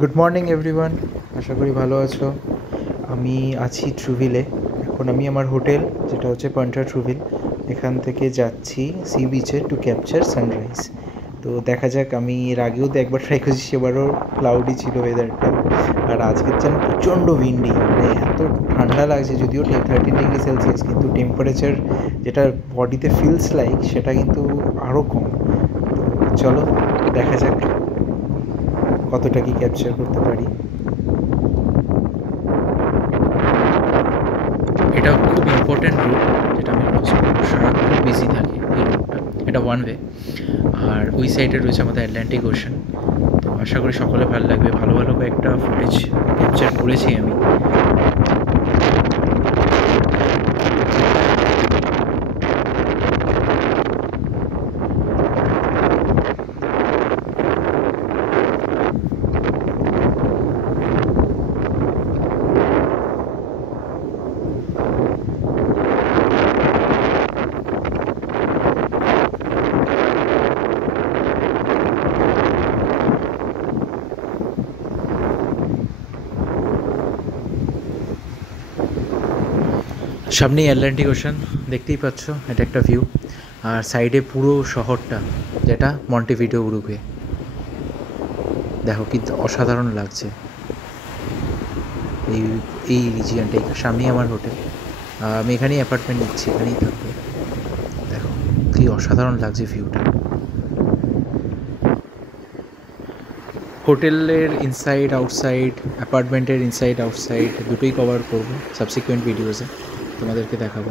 Good morning everyone, আশা করি ভালো আছো। আমি আছি ট্রুভিলে। এখন আমি আমার হোটেল, যেটা হচ্ছে পয়েন্টা ট্রুভিল, এখান থেকে যাচ্ছি সি বিচে টু ক্যাপচার সানরাইজ। তো দেখা যাক, আমি এর আগেও তো একবার ট্রাই করেছি, সেবারও ক্লাউডি ছিল ওয়েদারটা। আর আজকের যেন প্রচণ্ড উইন্ডি, মানে এত ঠান্ডা লাগছে, যদিও 13 ডিগ্রি সেলসিয়াস, কিন্তু টেম্পারেচার যেটা বডিতে ফিলস লাইক সেটা কিন্তু আরও কম। তো চলো দেখা যাক কতটা কি ক্যাপচার করতে পারি। এটা খুব ইম্পর্ট্যান্ট রুট, যেটা আমি ক্রস করবো। সারাক্ষণ বিজি থাকে এই রুটটা, এটা ওয়ান ওয়ে। আর ওই সাইডে রয়েছে আমাদের অ্যাটলান্টিক ওশান। তো আশা করি সকলে ভালো লাগবে। ভালো ভালো কয়েকটা ফুটেজ ক্যাপচার করেছি আমি। সামনেই অ্যাটলান্টিক ওশান, দেখতেই পাচ্ছ, এটা একটা ভিউ। আর সাইডে পুরো শহরটা, যেটা মন্টেভিডিও, উরুগুয়ে। দেখো কি অসাধারণ লাগছে এই এই রিজিয়নটাই। সামনেই আমার হোটেল, আমি এখানেই অ্যাপার্টমেন্ট নিচ্ছি, এখানেই থাকবো। দেখো কি অসাধারণ লাগছে ভিউটা। হোটেলের ইনসাইড আউটসাইড, অ্যাপার্টমেন্টের ইনসাইড আউটসাইড দুটোই কভার করবো সাবসিকুয়েন্ট ভিডিওসে, তোমাদেরকে দেখাবো।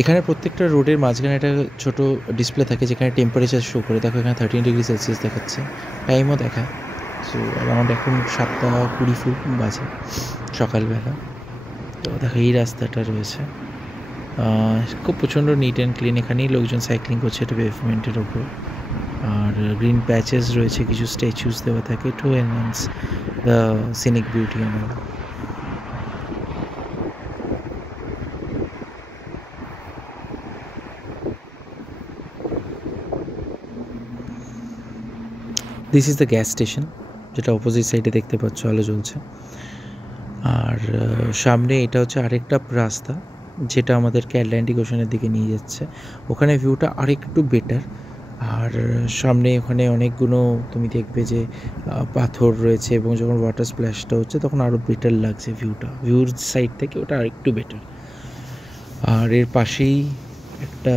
এখানে প্রত্যেকটা রোডের মাঝখানে একটা ছোটো ডিসপ্লে থাকে, যেখানে টেম্পারেচার শো করে। দেখো এখানে 13 ডিগ্রি সেলসিয়াস দেখাচ্ছে, টাইমও দেখায়। সো অ্যারাউন্ড এখন 7:20 বাজে সকালবেলা। তো দেখো এই রাস্তাটা রয়েছে, খুব প্রচণ্ড নিট অ্যান্ড ক্লিন। এখানেই লোকজন সাইক্লিং করছে, এটা পেভমেন্টের ওপর। আর গ্রিন প্যাচেস রয়েছে, কিছু স্ট্যাচুস দেওয়া থাকে two enhance the scenic beauty and all. This is the gas station, যেটা অপোজিট সাইডে দেখতে পাচ্ছ, আলো জ্বলছে। আর সামনে এটা হচ্ছে আরেকটা রাস্তা, যেটা আমাদেরকে অ্যাটলান্টিক ওশানের দিকে নিয়ে যাচ্ছে। ওখানে ভিউটা আরেকটু বেটার। আর সামনে ওখানে অনেকগুলো তুমি দেখবে যে পাথর রয়েছে, এবং যখন ওয়াটার স্প্ল্যাশটা হচ্ছে তখন আরও বেটার লাগছে ভিউর সাইড থেকে ওটা আরেকটু বেটার। আর এর পাশেই একটা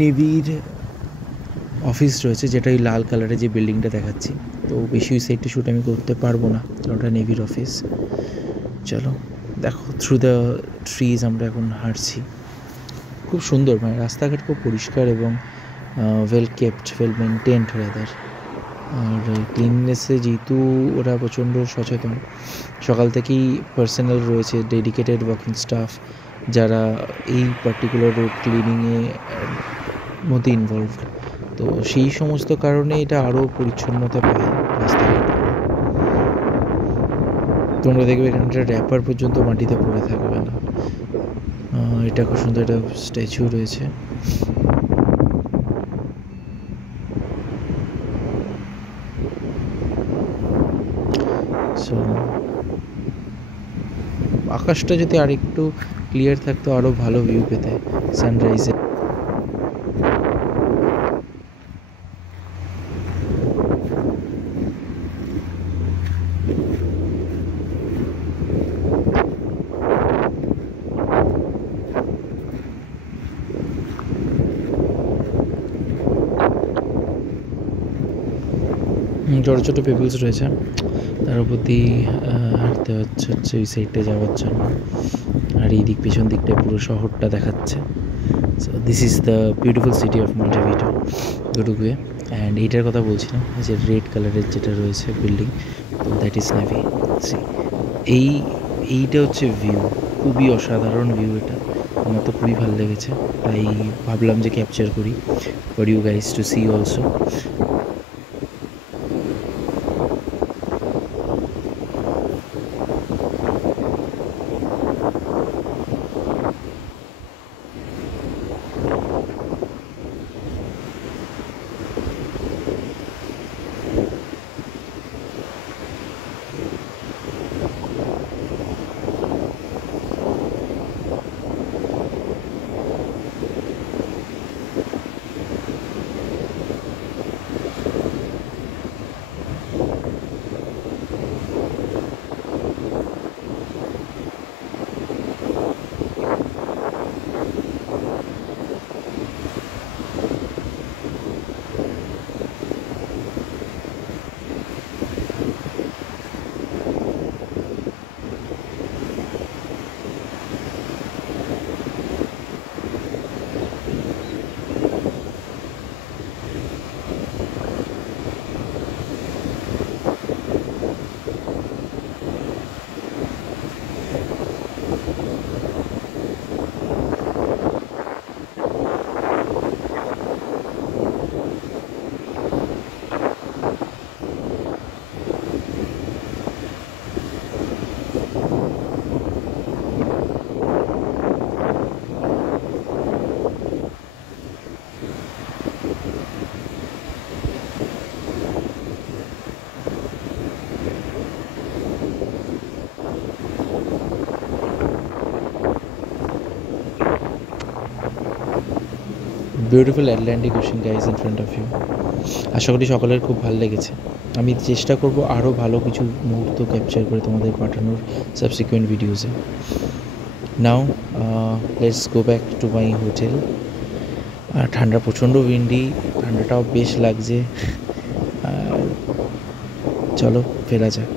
নেভির অফিস রয়েছে, যেটা ওই লাল কালারের যে বিল্ডিংটা দেখাচ্ছি। তো বেশি ওই সাইডটা শ্যুট আমি করতে পারবো না, কারণ ওটা নেভির অফিস। চলো দেখো, থ্রু দ্য ট্রিজ আমরা এখন হাঁটছি। খুব সুন্দর, মানে রাস্তাঘাট খুব পরিষ্কার এবং well kept, well maintained rather. আর ক্লিননেসে যেহেতু ওরা প্রচণ্ড সচেতন, সকাল থেকেই পার্সোনাল রয়েছে, ডেডিকেটেড ওয়ার্কিং স্টাফ, যারা এই পার্টিকুলার রোড ক্লিনিংয়ে মধ্যে ইনভলভড। তো সেই সমস্ত কারণে এটা আরও পরিচ্ছন্নতা পায় রাস্তাঘাট। তোমরা দেখবে এখানটা র্যাপার পর্যন্ত মাটিতে পড়ে থাকবে না। এটা খুব সুন্দর একটা স্ট্যাচু রয়েছে। সো আকাশটা যদি আরেকটু ক্লিয়ার থাকতো, আরও ভালো ভিউ পেতে সানরাইজে। ছোটো ছোটো পেপলস রয়েছে, তার উপর দিয়ে হাঁটতে হচ্ছে ওই সাইডে যাওয়ার জন্য। আর এই দিক, পেছন দিকটা পুরো শহরটা দেখাচ্ছে। So this is the beautiful city of Montevideo, Uruguay. And এইটার কথা বলছিলাম, যে রেড কালারের যেটা রয়েছে বিল্ডিং, তো দ্যাট ইজ নেভি। এইটা হচ্ছে ভিউ, খুবই অসাধারণ ভিউ এটা। আমার তো খুবই ভালো লেগেছে, তাই ভাবলাম যে ক্যাপচার করি for you guys to see also. Beautiful Atlantic Ocean guys in front of you. আশা করি সকলের খুব ভালো লেগেছে। আমি চেষ্টা করব আরও ভালো কিছু মুহূর্ত ক্যাপচার করে তোমাদের পাঠানোর সাবসিকুয়েন্ট ভিডিওসে। Now let's go back to my hotel. আর ঠান্ডা প্রচণ্ড উইন্ডি, ঠান্ডাটাও বেশ লাগছে। আর চলো ফেরা যাক।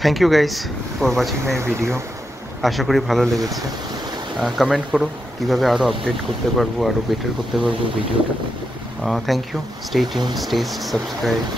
Thank you guys for watching my video. আশা করি ভালো লেগেছে। কমেন্ট করো কীভাবে আরও আপডেট করতে পারবো, আরও বেটার করতে পারবো ভিডিওটা। Thank you, stay tune, stay subscribed.